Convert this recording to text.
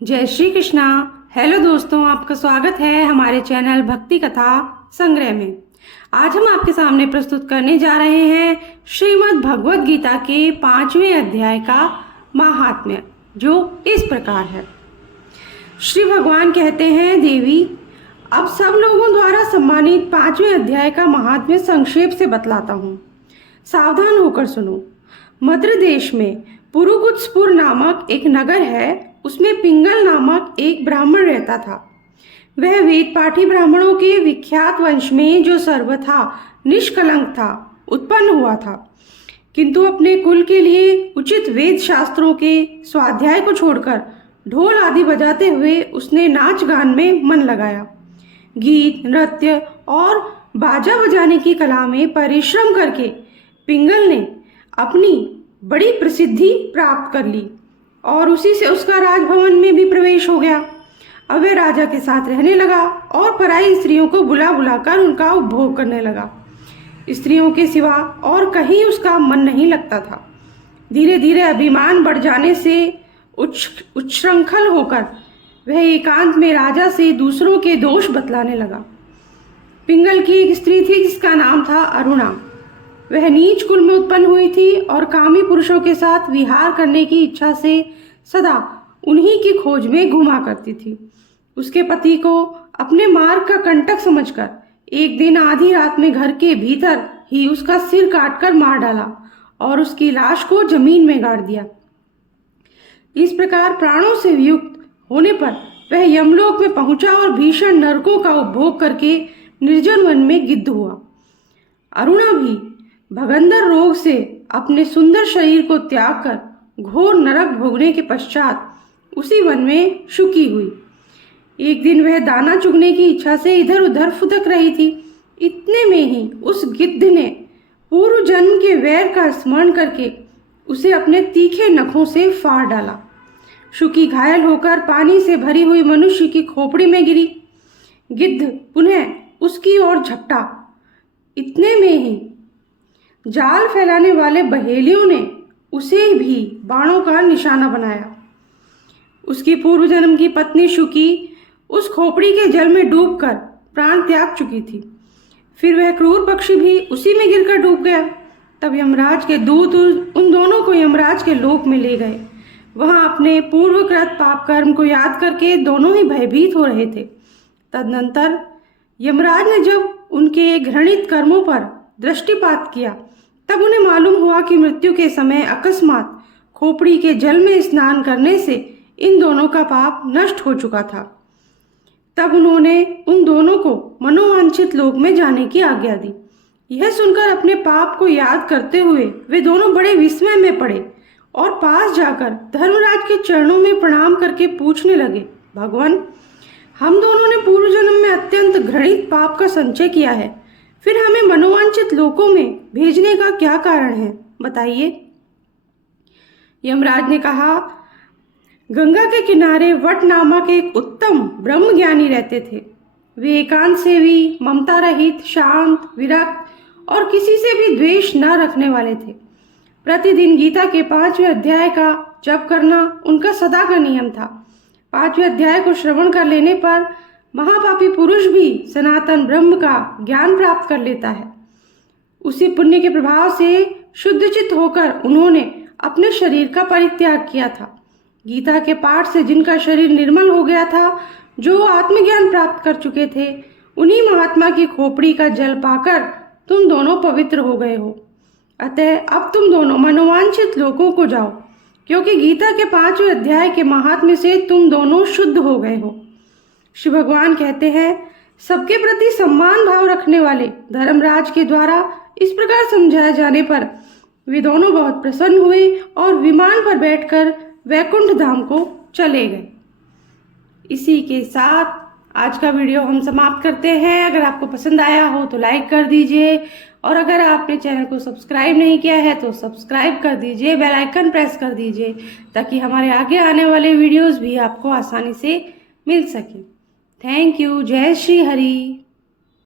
जय श्री कृष्णा। हेलो दोस्तों, आपका स्वागत है हमारे चैनल भक्ति कथा संग्रह में। आज हम आपके सामने प्रस्तुत करने जा रहे हैं श्रीमद् भगवद गीता के 5वें अध्याय का महात्म्य, जो इस प्रकार है। श्री भगवान कहते हैं, देवी, अब सब लोगों द्वारा सम्मानित 5वें अध्याय का महात्म्य संक्षेप से बतलाता हूँ। सावधान होकर सुनो। मद्र देश में पुरुकुत्सपुर नामक एक नगर है। उसमें पिंगल नामक एक ब्राह्मण रहता था। वह वेद पाठी ब्राह्मणों के विख्यात वंश में, जो सर्वथा निष्कलंक था, उत्पन्न हुआ था। किंतु अपने कुल के लिए उचित वेद शास्त्रों के स्वाध्याय को छोड़कर ढोल आदि बजाते हुए उसने नाच गान में मन लगाया। गीत, नृत्य और बाजा बजाने की कला में परिश्रम करके पिंगल ने अपनी बड़ी प्रसिद्धि प्राप्त कर ली और उसी से उसका राजभवन में भी प्रवेश हो गया। अब वह राजा के साथ रहने लगा और पराई स्त्रियों को बुला बुलाकर उनका उपभोग करने लगा। स्त्रियों के सिवा और कहीं उसका मन नहीं लगता था। धीरे धीरे अभिमान बढ़ जाने से उच्छृंखल होकर वह एकांत में राजा से दूसरों के दोष बतलाने लगा। पिंगल की एक स्त्री थी जिसका नाम था अरुणा। वह नीच कुल में उत्पन्न हुई थी और कामी पुरुषों के साथ विहार करने की इच्छा से सदा उन्हीं की खोज में घुमा करती थी। उसके पति को अपने मार्ग का कंटक समझकर एक दिन आधी रात में घर के भीतर ही उसका सिर काटकर मार डाला और उसकी लाश को जमीन में गाड़ दिया। इस प्रकार प्राणों से वियुक्त होने पर वह यमलोक में पहुंचा और भीषण नरकों का उपभोग करके निर्जन वन में गिद्ध हुआ। अरुणा भी भगंदर रोग से अपने सुंदर शरीर को त्याग कर घोर नरक भोगने के पश्चात उसी वन में शुकी हुई। एक दिन वह दाना चुगने की इच्छा से इधर उधर फुदक रही थी। इतने में ही उस गिद्ध ने पूर्व जन्म के वैर का स्मरण करके उसे अपने तीखे नखों से फाड़ डाला। शुकी घायल होकर पानी से भरी हुई मनुष्य की खोपड़ी में गिरी। गिद्ध पुनः उसकी ओर झपटा। इतने में ही जाल फैलाने वाले बहेलियों ने उसे भी बाणों का निशाना बनाया। उसकी पूर्व जन्म की पत्नी शुकी उस खोपड़ी के जल में डूबकर प्राण त्याग चुकी थी। फिर वह क्रूर पक्षी भी उसी में गिरकर डूब गया। तब यमराज के दूत उन दोनों को यमराज के लोक में ले गए। वहां अपने पूर्वकृत पाप कर्म को याद करके दोनों ही भयभीत हो रहे थे। तदनंतर यमराज ने जब उनके घृणित कर्मों पर दृष्टिपात किया, तब उन्हें मालूम हुआ कि मृत्यु के समय अकस्मात खोपड़ी के जल में स्नान करने से इन दोनों का पाप नष्ट हो चुका था। तब उन्होंने उन दोनों को मनोवांछित लोक में जाने की आज्ञा दी। यह सुनकर अपने पाप को याद करते हुए वे दोनों बड़े विस्मय में पड़े और पास जाकर धर्मराज के चरणों में प्रणाम करके पूछने लगे, भगवान, हम दोनों ने पूर्व जन्म में अत्यंत घृणित पाप का संचय किया है, फिर हमें मनोवांछित लोकों में भेजने का क्या कारण है, बताइए। यमराज ने कहा, गंगा के किनारे वट नामक एक उत्तम ब्रह्म ज्ञानी रहते थे। वे एकांत सेवी, ममता रहित, शांत, विरक्त और किसी से भी द्वेष न रखने वाले थे। प्रतिदिन गीता के 5वें अध्याय का जप करना उनका सदा का नियम था। 5वें अध्याय को श्रवण कर लेने पर महापापी पुरुष भी सनातन ब्रह्म का ज्ञान प्राप्त कर लेता है। उसी पुण्य के प्रभाव से शुद्धचित्त होकर उन्होंने अपने शरीर का परित्याग किया था। गीता के पाठ से जिनका शरीर निर्मल हो गया था, जो आत्मज्ञान प्राप्त कर चुके थे, उन्हीं महात्मा की खोपड़ी का जल पाकर तुम दोनों पवित्र हो गए हो। अतः अब तुम दोनों मनोवांछित लोकों को जाओ, क्योंकि गीता के 5वें अध्याय के महात्म्य से तुम दोनों शुद्ध हो गए हो। श्री भगवान कहते हैं, सबके प्रति सम्मान भाव रखने वाले धर्मराज के द्वारा इस प्रकार समझाए जाने पर वे दोनों बहुत प्रसन्न हुए और विमान पर बैठकर वैकुंठ धाम को चले गए। इसी के साथ आज का वीडियो हम समाप्त करते हैं। अगर आपको पसंद आया हो तो लाइक कर दीजिए और अगर आपने चैनल को सब्सक्राइब नहीं किया है तो सब्सक्राइब कर दीजिए, बेल आइकन प्रेस कर दीजिए, ताकि हमारे आगे आने वाले वीडियोस भी आपको आसानी से मिल सके। Thank you. जय श्री हरि।